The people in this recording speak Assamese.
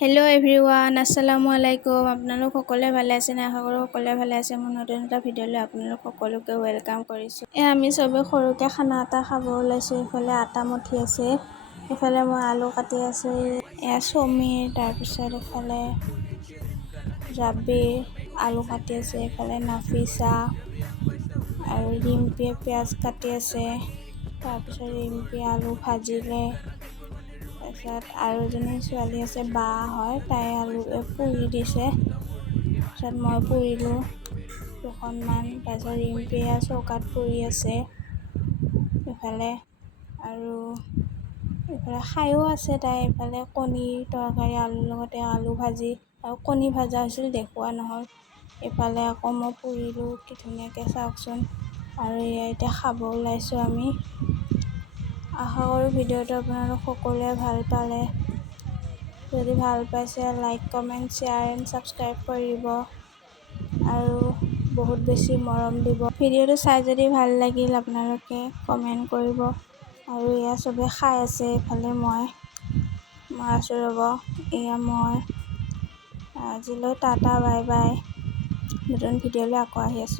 হেল্ল' এভৰিৱান, আসসালামু আলাইকুম। আপোনালোক সকলোৱে ভালে আছে নে? আশা কৰোঁ সকলোৱে ভালে আছে। মোৰ নতুন এটা ভিডিঅ'লৈ আপোনালোক সকলোকে ৱেলকাম কৰিছোঁ। আমি চবে সৰুকৈ খানা এটা খাব ওলাইছোঁ। এইফালে আটা মঠি আছে, এইফালে মই আলু কাটি আছোঁ। এয়া সমীৰ, তাৰপিছত এইফালে জাবিৰ আলু কাটি আছে, এইফালে নাফিছা আৰু ৰিম্পীয়ে পিঁয়াজ কাটি আছে। তাৰপিছত ৰিম্পীয়ে আলু ভাজিলে। তাৰপিছত আৰু এজনী ছোৱালী আছে, বা হয়, তাই আলু পুৰি দিছে। তাৰপিছত মই পুৰিলোঁ দুখনমান। তাৰপিছত ৰিম্পীয়ে চৌকাত পুৰি আছে এইফালে, আৰু এইফালে খায়ো আছে তাই। এইফালে কণীৰ তৰকাৰী, আলুৰ লগতে আলু ভাজি আৰু কণী ভজা হৈছিল, দেখুওৱা নহ'ল। এইফালে আকৌ মই পুৰিলোঁ কি ধুনীয়াকৈ, চাওকচোন। আৰু এয়া এতিয়া খাব ওলাইছোঁ আমি। আশা কৰোঁ ভিডিঅ'টো আপোনালোক সকলোৱে ভাল পালে। যদি ভাল পাইছে, like, comment, share and subscribe কৰিব আৰু বহুত বেছি মৰম দিব। ভিডিঅ'টো চাই যদি ভাল লাগিল আপোনালোকে কমেণ্ট কৰিব। আৰু এয়া চবে খাই আছে। এইফালে মই আছোঁ ৰ'ব, এয়া মই। আজিলৈ টাটা, বাই বাই। নতুন ভিডিঅ'লৈ আকৌ আহি আছোঁ।